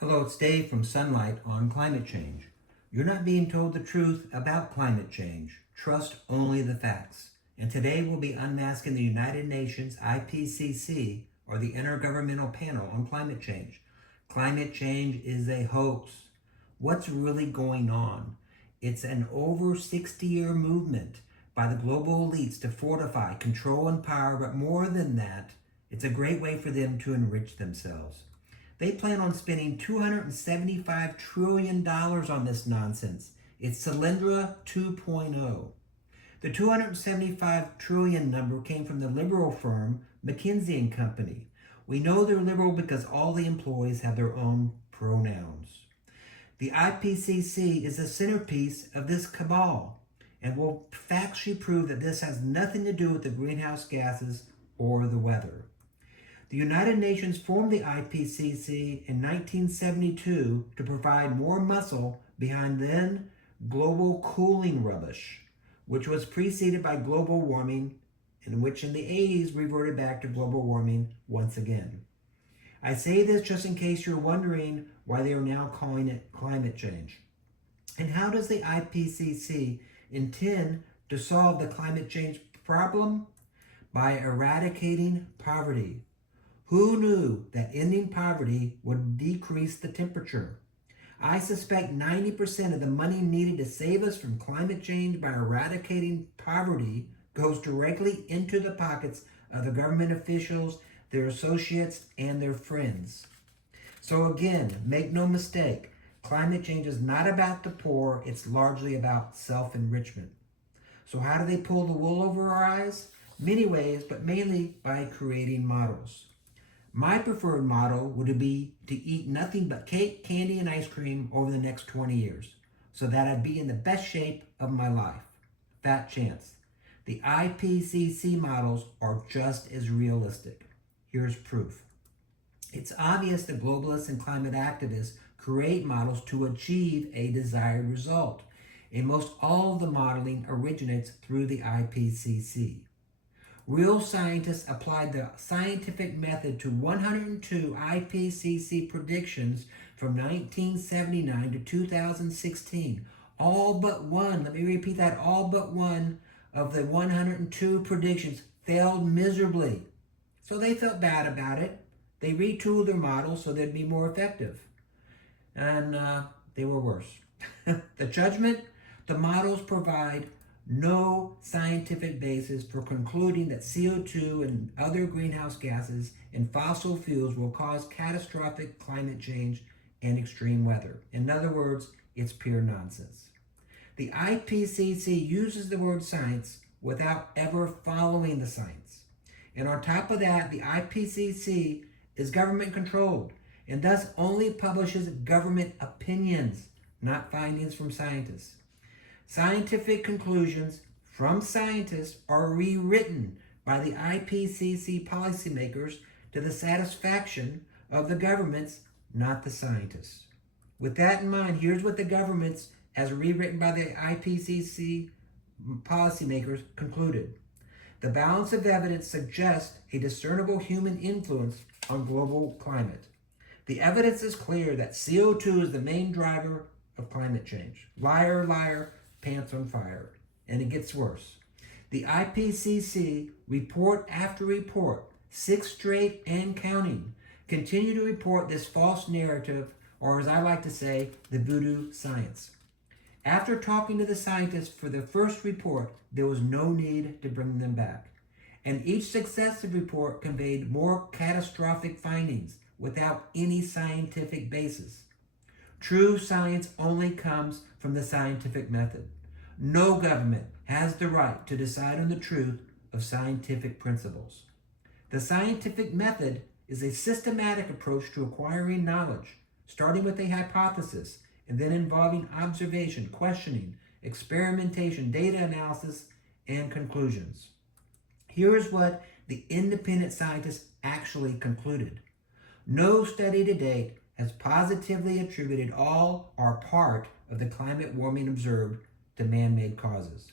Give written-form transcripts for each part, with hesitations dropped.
Hello, it's Dave from Sunlight on climate change. You're not being told the truth about climate change. Trust only the facts. And today we'll be unmasking the United Nations IPCC, or the Intergovernmental Panel on Climate Change. Climate change is a hoax. What's really going on? It's an over 60-year movement by the global elites to fortify, control, and power, but more than that, it's a great way for them to enrich themselves. They plan on spending $275 trillion on this nonsense. It's Solyndra 2.0. The $275 trillion number came from the liberal firm McKinsey and Company. We know they're liberal because all the employees have their own pronouns. The IPCC is the centerpiece of this cabal and will factually prove that this has nothing to do with the greenhouse gases or the weather. The United Nations formed the IPCC in 1972 to provide more muscle behind then global cooling rubbish, which was preceded by global warming, and which in the 80s reverted back to global warming once again. I say this just in case you're wondering why they are now calling it climate change. And how does the IPCC intend to solve the climate change problem? By eradicating poverty. Who knew that ending poverty would decrease the temperature? I suspect 90% of the money needed to save us from climate change by eradicating poverty goes directly into the pockets of the government officials, their associates, and their friends. So again, make no mistake, climate change is not about the poor, it's largely about self-enrichment. So how do they pull the wool over our eyes? Many ways, but mainly by creating models. My preferred model would be to eat nothing but cake, candy, and ice cream over the next 20 years, so that I'd be in the best shape of my life. Fat chance. The IPCC models are just as realistic. Here's proof. It's obvious that globalists and climate activists create models to achieve a desired result, and most all of the modeling originates through the IPCC. Real scientists applied the scientific method to 102 IPCC predictions from 1979 to 2016. All but one, let me repeat that, all but one of the 102 predictions failed miserably. So they felt bad about it. They retooled their models so they'd be more effective. And they were worse. The judgment, the models provide no scientific basis for concluding that CO2 and other greenhouse gases and fossil fuels will cause catastrophic climate change and extreme weather. In other words, it's pure nonsense. The IPCC uses the word science without ever following the science. And on top of that, the IPCC is government controlled and thus only publishes government opinions, not findings from scientists. Scientific conclusions from scientists are rewritten by the IPCC policymakers to the satisfaction of the governments, not the scientists. With that in mind, here's what the governments, as rewritten by the IPCC policymakers, concluded. The balance of evidence suggests a discernible human influence on global climate. The evidence is clear that CO2 is the main driver of climate change. Liar, liar, pants on fire. And it gets worse. The IPCC, report after report, 6 straight and counting, continue to report this false narrative, or as I like to say, the voodoo science. After talking to the scientists for the first report, there was no need to bring them back. And each successive report conveyed more catastrophic findings without any scientific basis. True science only comes from the scientific method. No government has the right to decide on the truth of scientific principles. The scientific method is a systematic approach to acquiring knowledge, starting with a hypothesis and then involving observation, questioning, experimentation, data analysis, and conclusions. Here's what the independent scientists actually concluded. No study to date has positively attributed all or part of the climate warming observed to man-made causes.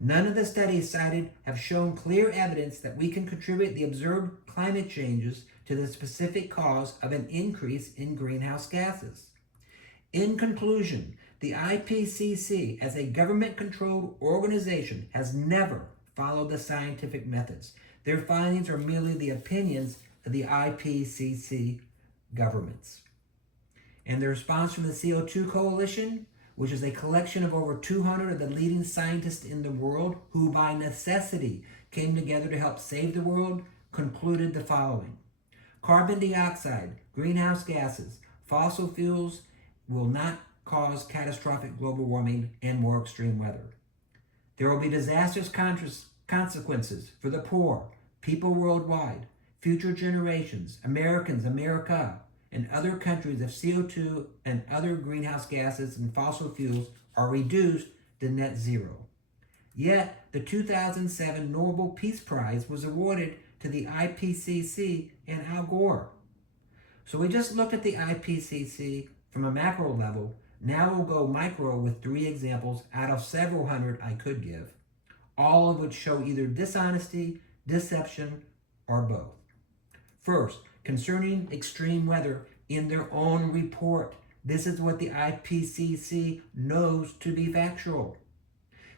None of the studies cited have shown clear evidence that we can contribute the observed climate changes to the specific cause of an increase in greenhouse gases. In conclusion, the IPCC, as a government-controlled organization, has never followed the scientific methods. Their findings are merely the opinions of the IPCC governments. And the response from the CO2 Coalition, which is a collection of over 200 of the leading scientists in the world who by necessity came together to help save the world, concluded the following. Carbon dioxide, greenhouse gases, fossil fuels will not cause catastrophic global warming and more extreme weather. There will be disastrous consequences for the poor, people worldwide, future generations, Americans, America, and other countries if CO2 and other greenhouse gases and fossil fuels are reduced to net zero. Yet, the 2007 Nobel Peace Prize was awarded to the IPCC and Al Gore. So we just looked at the IPCC from a macro level. Now we'll go micro with 3 examples out of several hundred I could give, all of which show either dishonesty, deception, or both. First, concerning extreme weather, in their own report, this is what the IPCC knows to be factual.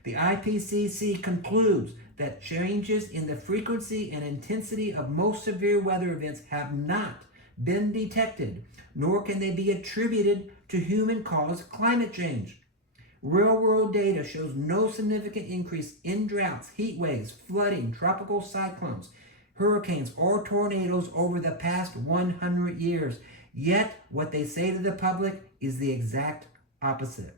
The IPCC concludes that changes in the frequency and intensity of most severe weather events have not been detected, nor can they be attributed to human-caused climate change. Real-world data shows no significant increase in droughts, heat waves, flooding, tropical cyclones, hurricanes, or tornadoes over the past 100 years. Yet, what they say to the public is the exact opposite.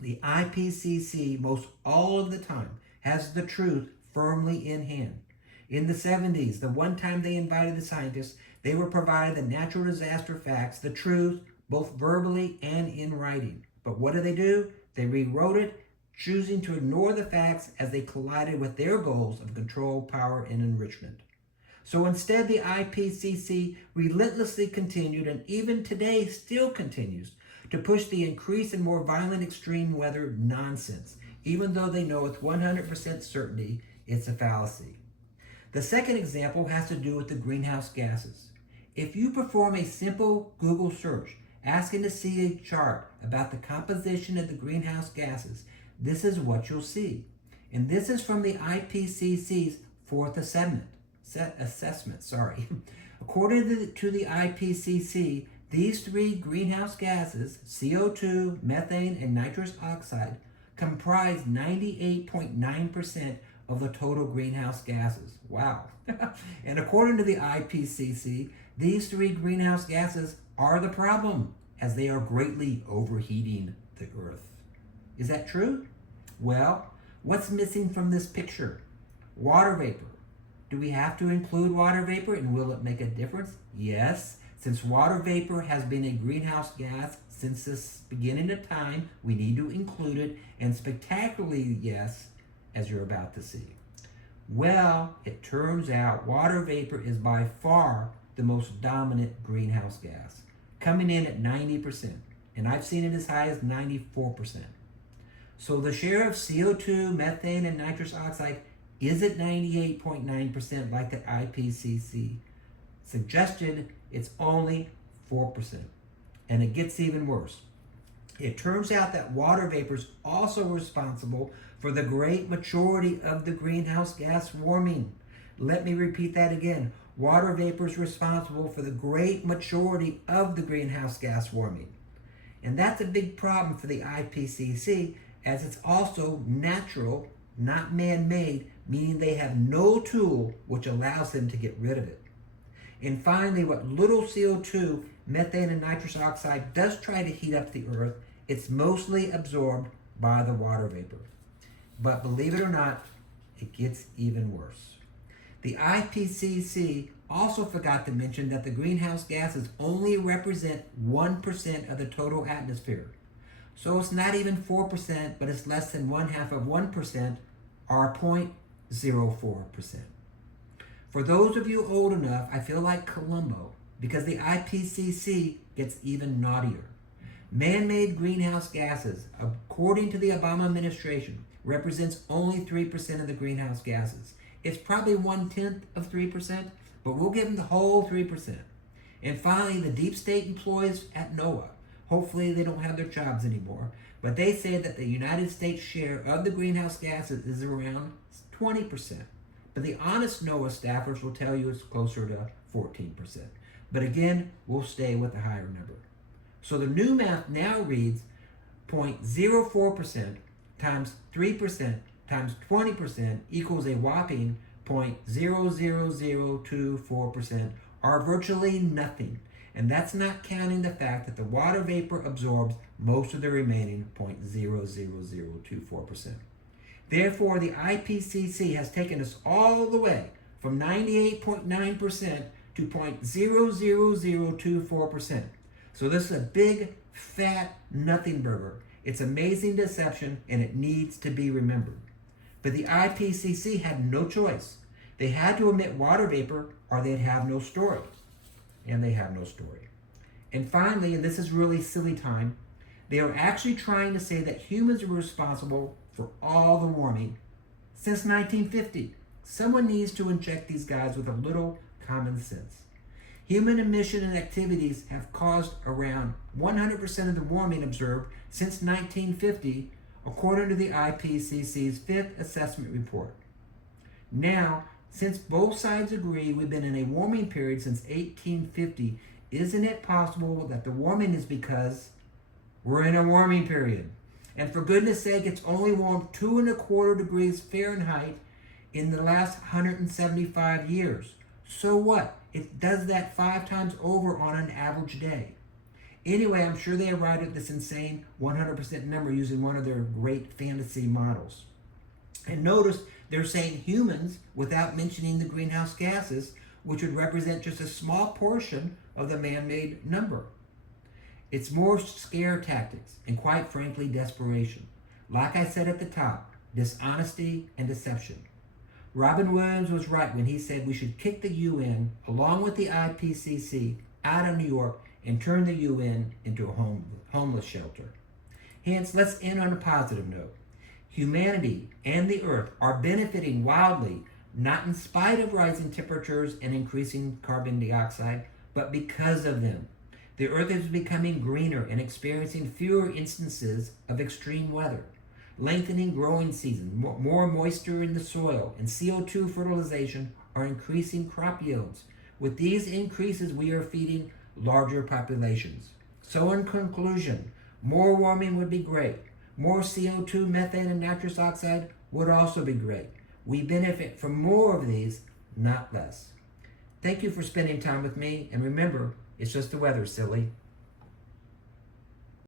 The IPCC, most all of the time, has the truth firmly in hand. In the 70s, the one time they invited the scientists, they were provided the natural disaster facts, the truth, both verbally and in writing. But what do? They rewrote it, choosing to ignore the facts as they collided with their goals of control, power, and enrichment. So instead, the IPCC relentlessly continued, and even today still continues, to push the increase in more violent extreme weather nonsense, even though they know with 100% certainty it's a fallacy. The second example has to do with the greenhouse gases. If you perform a simple Google search asking to see a chart about the composition of the greenhouse gases, this is what you'll see. And this is from the IPCC's fourth assessment. According to the IPCC, these 3 greenhouse gases, CO2, methane, and nitrous oxide, comprise 98.9% of the total greenhouse gases. Wow. And according to the IPCC, these 3 greenhouse gases are the problem, as they are greatly overheating the Earth. Is that true? Well, what's missing from this picture? Water vapor. Do we have to include water vapor, and will it make a difference? Yes. Since water vapor has been a greenhouse gas since the beginning of time, we need to include it, and spectacularly yes, as you're about to see. Well, it turns out water vapor is by far the most dominant greenhouse gas, coming in at 90%, and I've seen it as high as 94%. So the share of CO2, methane, and nitrous oxide is at 98.9% like the IPCC suggested. It's only 4%. And it gets even worse. It turns out that water vapor is also responsible for the great majority of the greenhouse gas warming. Let me repeat that again. Water vapor is responsible for the great majority of the greenhouse gas warming. And that's a big problem for the IPCC, as it's also natural, not man-made, meaning they have no tool which allows them to get rid of it. And finally, what little CO2, methane, and nitrous oxide does try to heat up the Earth, it's mostly absorbed by the water vapor. But believe it or not, it gets even worse. The IPCC also forgot to mention that the greenhouse gases only represent 1% of the total atmosphere. So it's not even 4%, but it's less than 0.5%, or 0.04%. For those of you old enough, I feel like Columbo, because the IPCC gets even naughtier. Man-made greenhouse gases, according to the Obama administration, represents only 3% of the greenhouse gases. It's probably 1/10 of 3%, but we'll give them the whole 3%. And finally, the deep state employees at NOAA, hopefully they don't have their jobs anymore, but they say that the United States share of the greenhouse gases is around 20%. But the honest NOAA staffers will tell you it's closer to 14%. But again, we'll stay with the higher number. So the new math now reads 0.04% times 3% times 20% equals a whopping 0.00024%, or virtually nothing. And that's not counting the fact that the water vapor absorbs most of the remaining 0.00024%. Therefore, the IPCC has taken us all the way from 98.9% to 0.00024%. So this is a big, fat nothing burger. It's amazing deception, and it needs to be remembered. But the IPCC had no choice. They had to emit water vapor or they'd have no story. And they have no story. And finally, and this is really silly time, they are actually trying to say that humans are responsible for all the warming since 1950. Someone needs to inject these guys with a little common sense. Human emission and activities have caused around 100% of the warming observed since 1950, according to the IPCC's 5th assessment report. Now, since both sides agree we've been in a warming period since 1850, isn't it possible that the warming is because we're in a warming period? And for goodness sake, it's only warmed 2.25 degrees Fahrenheit in the last 175 years. So what? It does that 5 times over on an average day. Anyway, I'm sure they arrived at this insane 100% number using one of their great fantasy models. And notice they're saying humans without mentioning the greenhouse gases, which would represent just a small portion of the man-made number. It's more scare tactics and, quite frankly, desperation. Like I said at the top, dishonesty and deception. Robin Williams was right when he said we should kick the UN, along with the IPCC, out of New York and turn the UN into a homeless shelter. Hence, let's end on a positive note. Humanity and the Earth are benefiting wildly, not in spite of rising temperatures and increasing carbon dioxide, but because of them. The Earth is becoming greener and experiencing fewer instances of extreme weather. Lengthening growing seasons, more moisture in the soil, and CO2 fertilization are increasing crop yields. With these increases, we are feeding larger populations. So in conclusion, more warming would be great. More CO2, methane, and nitrous oxide would also be great. We benefit from more of these, not less. Thank you for spending time with me, and remember, it's just the weather, silly.